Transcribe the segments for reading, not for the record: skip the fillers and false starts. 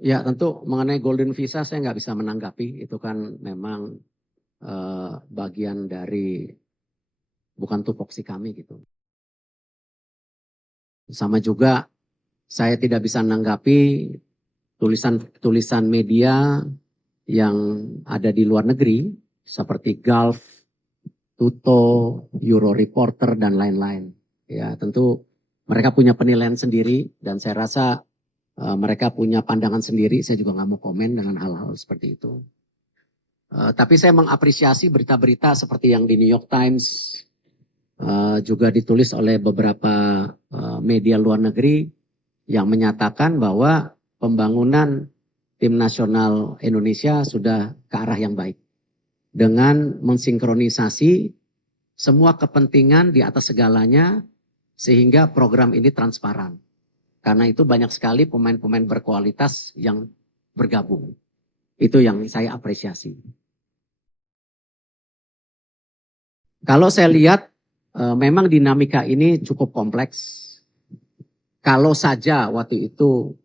Ya tentu mengenai golden visa saya nggak bisa menanggapi, itu kan memang bagian dari bukan tupoksi kami gitu. Sama juga saya tidak bisa menanggapi tulisan media yang ada di luar negeri seperti Gulf, Tuto, Euro Reporter dan lain-lain. Ya tentu mereka punya penilaian sendiri dan saya rasa mereka punya pandangan sendiri. Saya juga nggak mau komen dengan hal-hal seperti itu. Tapi saya mengapresiasi berita-berita seperti yang di New York Times, juga ditulis oleh beberapa media luar negeri yang menyatakan bahwa pembangunan tim nasional Indonesia sudah ke arah yang baik. Dengan mensinkronisasi semua kepentingan di atas segalanya sehingga program ini transparan. Karena itu banyak sekali pemain-pemain berkualitas yang bergabung. Itu yang saya apresiasi. Kalau saya lihat memang dinamika ini cukup kompleks. Kalau saja waktu itu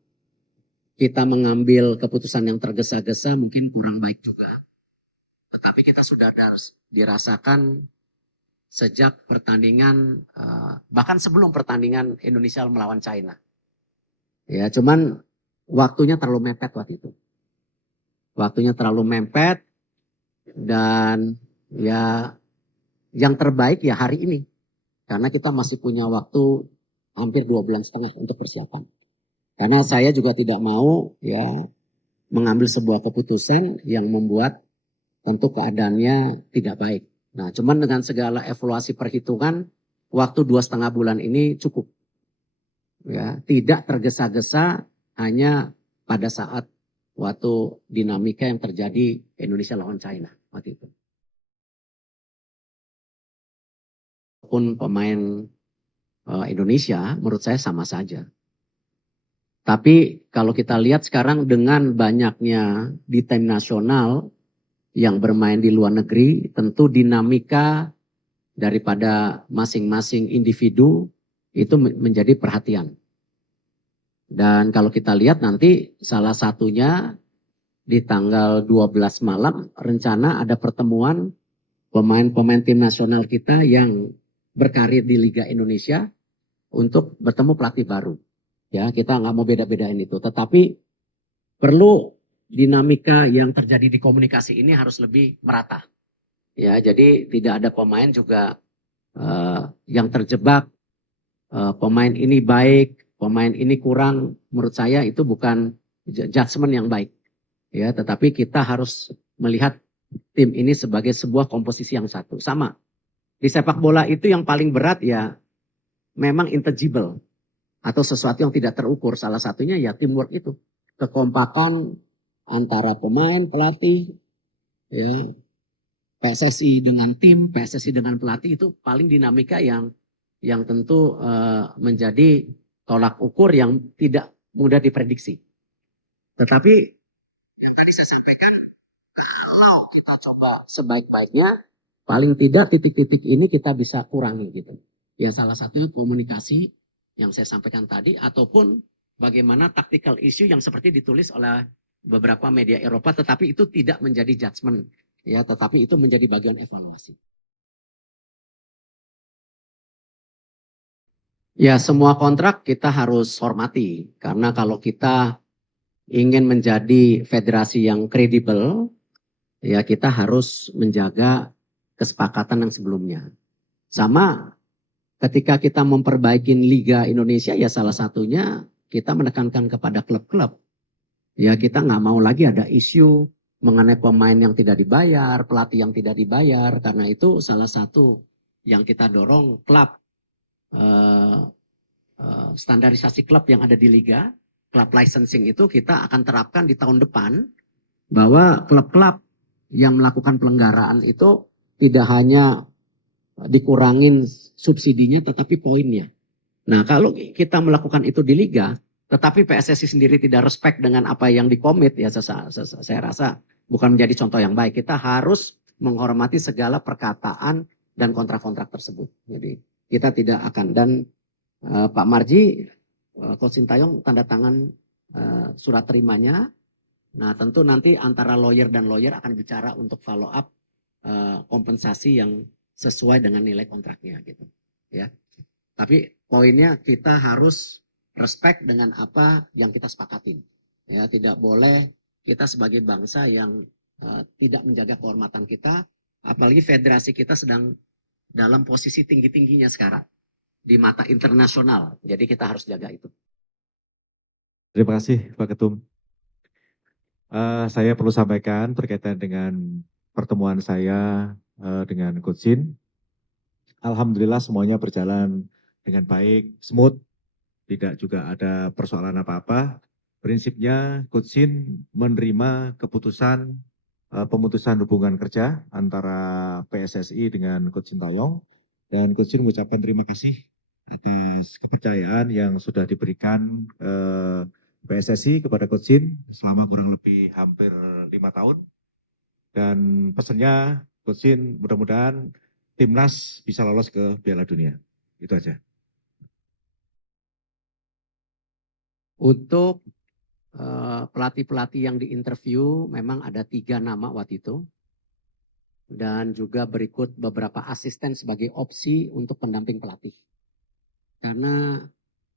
kita mengambil keputusan yang tergesa-gesa mungkin kurang baik juga. Tetapi kita sudah dirasakan sejak pertandingan, bahkan sebelum pertandingan Indonesia melawan China. Ya, cuman waktunya terlalu mepet waktu itu. Waktunya terlalu mepet dan ya yang terbaik ya hari ini. Karena kita masih punya waktu hampir 2,5 bulan untuk persiapan. Karena saya juga tidak mau ya mengambil sebuah keputusan yang membuat tentu keadaannya tidak baik. Nah, cuman dengan segala evaluasi perhitungan, waktu 2,5 bulan ini cukup. Ya, tidak tergesa-gesa hanya pada saat waktu dinamika yang terjadi Indonesia lawan China waktu itu. Pun pemain Indonesia menurut saya sama saja. Tapi kalau kita lihat sekarang dengan banyaknya di tim nasional yang bermain di luar negeri, tentu dinamika daripada masing-masing individu itu menjadi perhatian. Dan kalau kita lihat nanti salah satunya di tanggal 12 malam rencana ada pertemuan pemain-pemain tim nasional kita yang berkarir di Liga Indonesia untuk bertemu pelatih baru. Ya, kita nggak mau beda-bedain itu. Tetapi perlu dinamika yang terjadi di komunikasi ini harus lebih merata. Ya, jadi tidak ada pemain juga yang terjebak. Pemain ini baik, pemain ini kurang. Menurut saya itu bukan judgement yang baik. Ya, tetapi kita harus melihat tim ini sebagai sebuah komposisi yang satu. Sama. Di sepak bola itu yang paling berat ya memang intangible atau sesuatu yang tidak terukur. Salah satunya ya teamwork itu. Kekompakan antara pemain, pelatih, ya, PSSI dengan tim, PSSI dengan pelatih itu paling dinamika yang tentu menjadi tolak ukur yang tidak mudah diprediksi. Tetapi yang tadi saya sampaikan, kalau kita coba sebaik-baiknya, paling tidak titik-titik ini kita bisa kurangi gitu. Ya salah satunya komunikasi yang saya sampaikan tadi, ataupun bagaimana tactical issue yang seperti ditulis oleh beberapa media Eropa, tetapi itu tidak menjadi judgement, ya, tetapi itu menjadi bagian evaluasi. Ya semua kontrak kita harus hormati, karena kalau kita ingin menjadi federasi yang kredibel, ya kita harus menjaga kesepakatan yang sebelumnya. Sama ketika kita memperbaiki Liga Indonesia, ya salah satunya kita menekankan kepada klub-klub. Ya kita nggak mau lagi ada isu mengenai pemain yang tidak dibayar, pelatih yang tidak dibayar. Karena itu salah satu yang kita dorong klub, standarisasi klub yang ada di Liga, klub licensing itu kita akan terapkan di tahun depan. Bahwa klub-klub yang melakukan pelanggaran itu tidak hanya dikurangin subsidinya tetapi poinnya. Nah kalau kita melakukan itu di Liga, tetapi PSSI sendiri tidak respect dengan apa yang dikomit, ya saya rasa bukan menjadi contoh yang baik. Kita harus menghormati segala perkataan dan kontrak-kontrak tersebut. Jadi kita tidak akan, dan Pak Marji, Coach Sintayong tanda tangan surat terimanya. Nah tentu nanti antara lawyer dan lawyer akan bicara untuk follow up kompensasi yang sesuai dengan nilai kontraknya gitu. Ya. Tapi poinnya kita harus respect dengan apa yang kita sepakatin. Ya, tidak boleh kita sebagai bangsa yang tidak menjaga kehormatan kita, apalagi federasi kita sedang dalam posisi tinggi-tingginya sekarang di mata internasional. Jadi kita harus jaga itu. Terima kasih Pak Ketum. Saya perlu sampaikan berkaitan dengan pertemuan saya dengan Coach Shin. Alhamdulillah semuanya berjalan dengan baik, smooth, tidak juga ada persoalan apa-apa. Prinsipnya Coach Shin menerima keputusan pemutusan hubungan kerja antara PSSI dengan Coach Sintayong, dan Coach Shin mengucapkan terima kasih atas kepercayaan yang sudah diberikan PSSI kepada Coach Shin selama kurang lebih hampir 5 tahun. Dan pesannya Coach Shin mudah-mudahan timnas bisa lolos ke Piala Dunia. Itu aja. Untuk pelatih-pelatih yang diinterview memang ada 3 nama waktu itu. Dan juga berikut beberapa asisten sebagai opsi untuk pendamping pelatih. Karena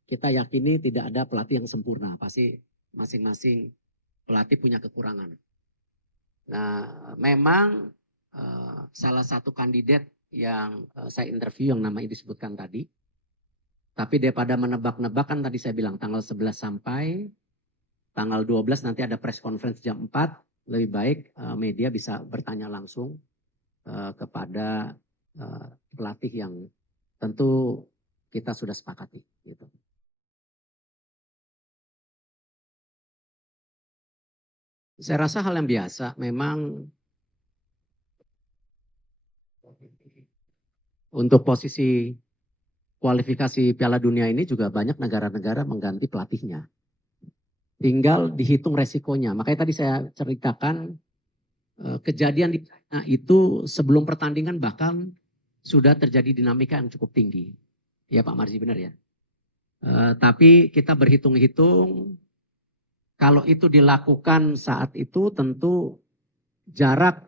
kita yakini tidak ada pelatih yang sempurna, pasti masing-masing pelatih punya kekurangan. Nah, memang salah satu kandidat yang saya interview yang namanya disebutkan tadi, tapi daripada menebak-nebak kan tadi saya bilang tanggal 11 sampai tanggal 12 nanti ada press conference jam 4, lebih baik media bisa bertanya langsung kepada pelatih yang tentu kita sudah sepakati. Gitu. Saya rasa hal yang biasa, memang untuk posisi kualifikasi Piala Dunia ini juga banyak negara-negara mengganti pelatihnya. Tinggal dihitung resikonya. Makanya tadi saya ceritakan kejadian di China itu sebelum pertandingan bahkan sudah terjadi dinamika yang cukup tinggi. Ya Pak Marji benar ya. Tapi kita berhitung-hitung kalau itu dilakukan saat itu tentu jarak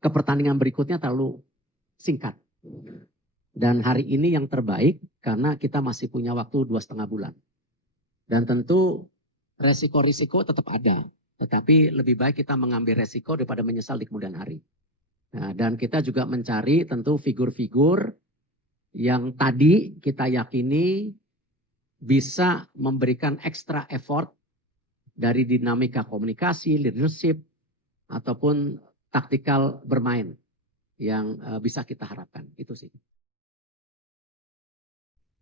ke pertandingan berikutnya terlalu singkat. Dan hari ini yang terbaik karena kita masih punya waktu 2,5 bulan. Dan tentu resiko-risiko tetap ada. Tetapi lebih baik kita mengambil resiko daripada menyesal di kemudian hari. Nah, dan kita juga mencari tentu figur-figur yang tadi kita yakini bisa memberikan extra effort dari dinamika komunikasi, leadership, ataupun taktikal bermain yang bisa kita harapkan. Itu sih.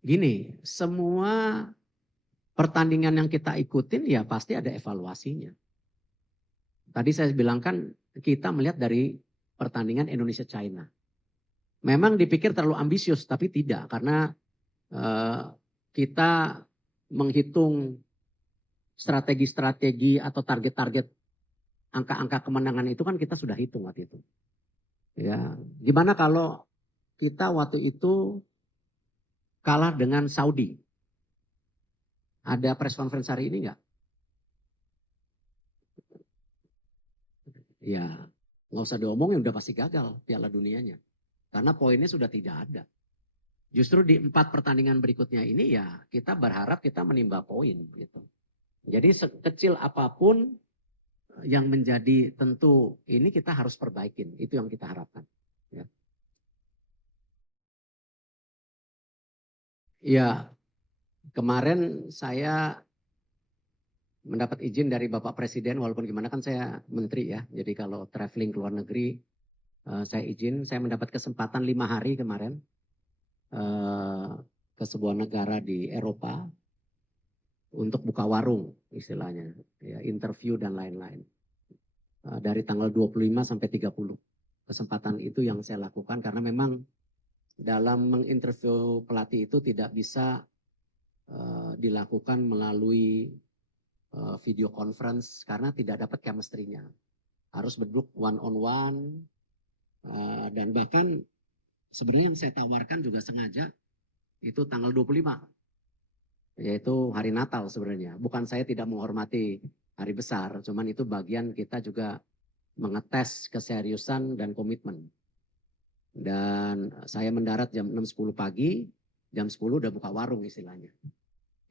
Gini, semua pertandingan yang kita ikutin ya pasti ada evaluasinya. Tadi saya bilang kan kita melihat dari pertandingan Indonesia-China. Memang dipikir terlalu ambisius, tapi tidak. Karena kita menghitung strategi-strategi atau target-target angka-angka kemenangan itu kan kita sudah hitung waktu itu. Ya, gimana kalau kita waktu itu kalah dengan Saudi? Ada press conference hari ini enggak? Ya, nggak usah diomongin udah pasti gagal Piala Dunianya. Karena poinnya sudah tidak ada. Justru di 4 pertandingan berikutnya ini ya kita berharap kita menimba poin gitu. Jadi sekecil apapun yang menjadi tentu ini kita harus perbaikin. Itu yang kita harapkan. Ya, ya kemarin saya mendapat izin dari Bapak Presiden, walaupun gimana kan saya menteri ya. Jadi kalau traveling ke luar negeri saya izin, saya mendapat kesempatan 5 hari kemarin ke sebuah negara di Eropa untuk buka warung istilahnya, ya, interview dan lain-lain. Dari tanggal 25 sampai 30. Kesempatan itu yang saya lakukan karena memang dalam menginterview pelatih itu tidak bisa dilakukan melalui video conference karena tidak dapat chemistry-nya. Harus berduduk one on one dan bahkan sebenarnya yang saya tawarkan juga sengaja itu tanggal 25, yaitu hari Natal sebenarnya. Bukan saya tidak menghormati hari besar, cuman itu bagian kita juga mengetes keseriusan dan komitmen. Dan saya mendarat jam 6.10 pagi, jam 10 udah buka warung istilahnya.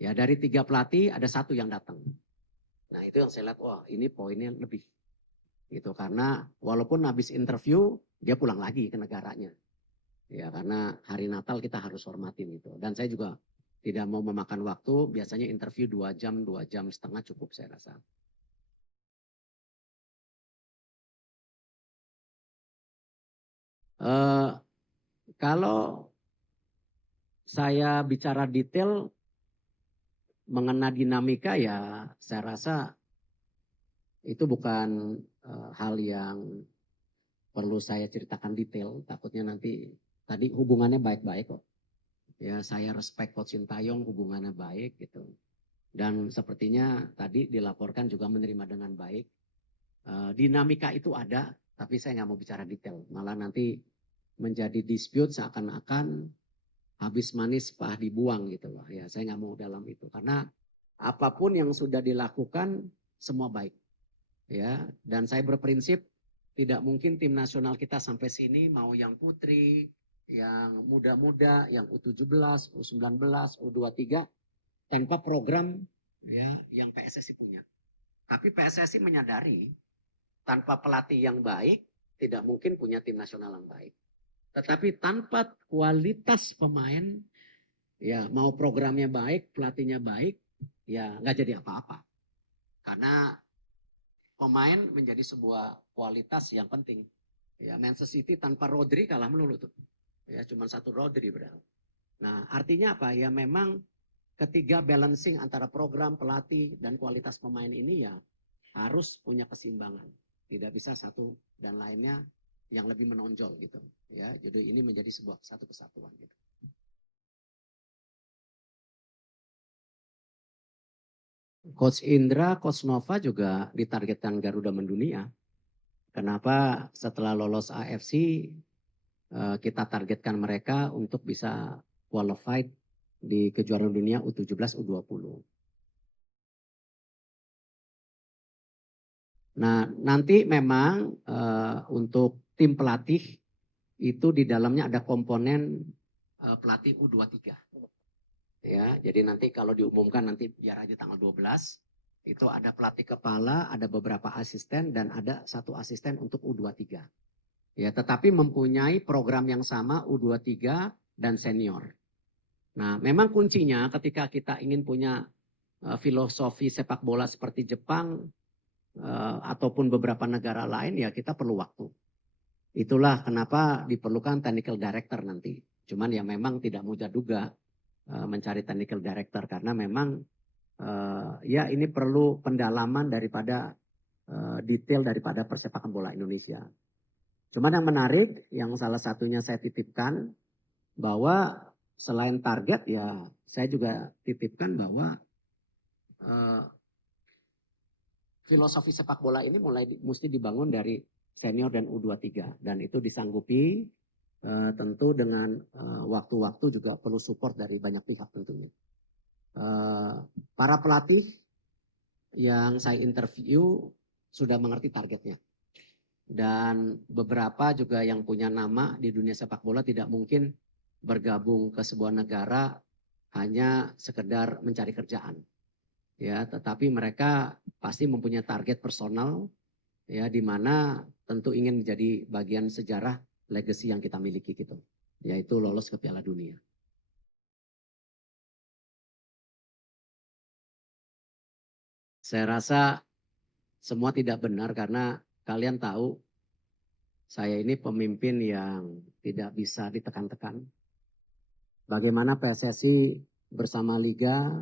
Ya dari 3 pelatih ada 1 yang datang. Nah itu yang saya lihat, wah ini poinnya lebih. Gitu, karena walaupun habis interview, dia pulang lagi ke negaranya. Ya karena hari Natal kita harus hormatin itu. Dan saya juga tidak mau memakan waktu, biasanya interview 2 jam setengah cukup saya rasa. Kalau saya bicara detail mengenai dinamika ya saya rasa itu bukan hal yang perlu saya ceritakan detail. Takutnya nanti tadi hubungannya baik-baik kok. Ya saya respect Coach Sintayong, hubungannya baik gitu. Dan sepertinya tadi dilaporkan juga menerima dengan baik. Dinamika itu ada, tapi saya nggak mau bicara detail. Malah nanti menjadi dispute seakan-akan habis manis pah dibuang gitu loh. Ya saya nggak mau dalam itu. Karena apapun yang sudah dilakukan semua baik. Ya, dan saya berprinsip tidak mungkin tim nasional kita sampai sini mau yang putri, yang muda-muda, yang U17, U19, U23 tanpa program ya yang PSSI punya. Tapi PSSI menyadari tanpa pelatih yang baik tidak mungkin punya tim nasional yang baik. Tetapi tanpa kualitas pemain ya mau programnya baik, pelatihnya baik, ya nggak jadi apa-apa. Karena pemain menjadi sebuah kualitas yang penting. Ya, Manchester City tanpa Rodri kalah melulu tuh. Ya, cuma 1 Rodri berarti. Nah, artinya apa? Ya memang ketiga balancing antara program, pelatih, dan kualitas pemain ini ya harus punya keseimbangan. Tidak bisa satu dan lainnya yang lebih menonjol gitu. Ya, jadi ini menjadi sebuah satu kesatuan gitu. Coach Indra, Coach Nova juga ditargetkan Garuda mendunia. Kenapa setelah lolos AFC kita targetkan mereka untuk bisa qualified di kejuaraan dunia U17, U20. Nah, nanti memang untuk tim pelatih itu di dalamnya ada komponen pelatih U23. Ya, jadi nanti kalau diumumkan nanti biar aja tanggal 12 itu ada pelatih kepala, ada beberapa asisten dan ada 1 asisten untuk U23. Ya, tetapi mempunyai program yang sama U23 dan senior. Nah, memang kuncinya ketika kita ingin punya filosofi sepak bola seperti Jepang ataupun beberapa negara lain ya kita perlu waktu. Itulah kenapa diperlukan technical director nanti. Cuman ya memang tidak mudah juga mencari technical director karena memang ya ini perlu pendalaman daripada detail daripada persepakan bola Indonesia. Cuman yang menarik yang salah satunya saya titipkan bahwa selain target ya saya juga titipkan bahwa filosofi sepak bola ini mesti dibangun dari senior dan U23 dan itu disanggupi tentu dengan waktu-waktu juga perlu support dari banyak pihak tentunya. Para pelatih yang saya interview sudah mengerti targetnya dan beberapa juga yang punya nama di dunia sepak bola tidak mungkin bergabung ke sebuah negara hanya sekedar mencari kerjaan. Ya, tetapi mereka pasti mempunyai target personal ya di mana tentu ingin menjadi bagian sejarah legacy yang kita miliki gitu. Yaitu lolos ke Piala Dunia. Saya rasa semua tidak benar karena kalian tahu saya ini pemimpin yang tidak bisa ditekan-tekan. Bagaimana PSSI bersama Liga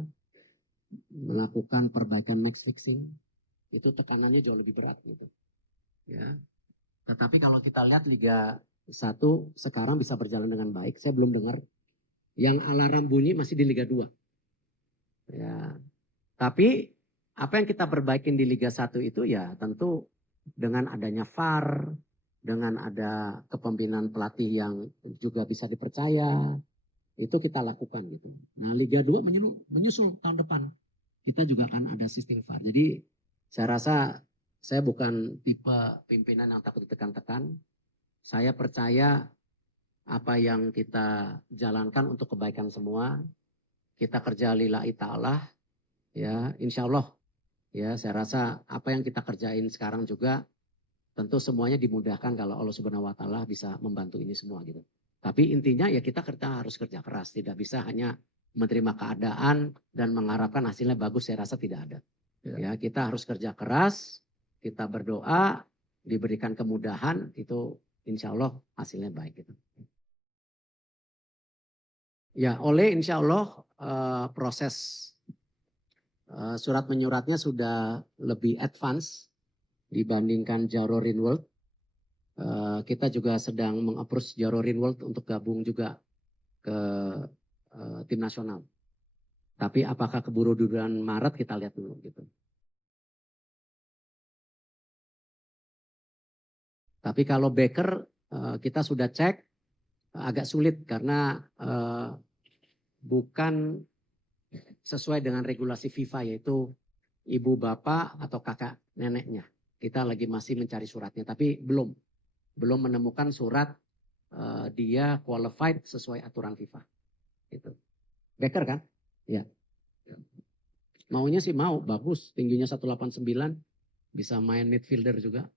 melakukan perbaikan match fixing, itu tekanannya jauh lebih berat gitu. Ya. Tetapi kalau kita lihat Liga 1 sekarang bisa berjalan dengan baik. Saya belum dengar yang alarm bunyi masih di Liga 2. Ya. Tapi apa yang kita perbaikin di Liga 1 itu ya tentu dengan adanya VAR, dengan ada kepemimpinan pelatih yang juga bisa dipercaya, itu kita lakukan gitu. Nah, Liga 2 menyusul tahun depan. Kita juga akan ada sistem VAR. Jadi saya rasa saya bukan tipe pimpinan yang takut ditekan-tekan. Saya percaya apa yang kita jalankan untuk kebaikan semua. Kita kerja lillahi ta'ala, ya insya Allah. Ya, saya rasa apa yang kita kerjain sekarang juga tentu semuanya dimudahkan kalau Allah Subhanahu wa taala bisa membantu ini semua gitu. Tapi intinya ya kita harus kerja keras, tidak bisa hanya menerima keadaan dan mengharapkan hasilnya bagus, saya rasa tidak ada. Ya, kita harus kerja keras, kita berdoa, diberikan kemudahan, itu insya Allah hasilnya baik gitu. Ya, oleh insya Allah proses surat menyuratnya sudah lebih advance dibandingkan Jarorin World. Kita juga sedang mengapproach Jarorin World untuk gabung juga ke tim nasional. Tapi apakah keburu di bulan Maret kita lihat dulu gitu. Tapi kalau Baker kita sudah cek agak sulit karena bukan sesuai dengan regulasi FIFA yaitu ibu bapak atau kakak neneknya. Kita lagi masih mencari suratnya tapi belum menemukan surat dia qualified sesuai aturan FIFA. Gitu. Baker kan? Ya. Maunya sih mau, bagus. Tingginya 189, bisa main midfielder juga.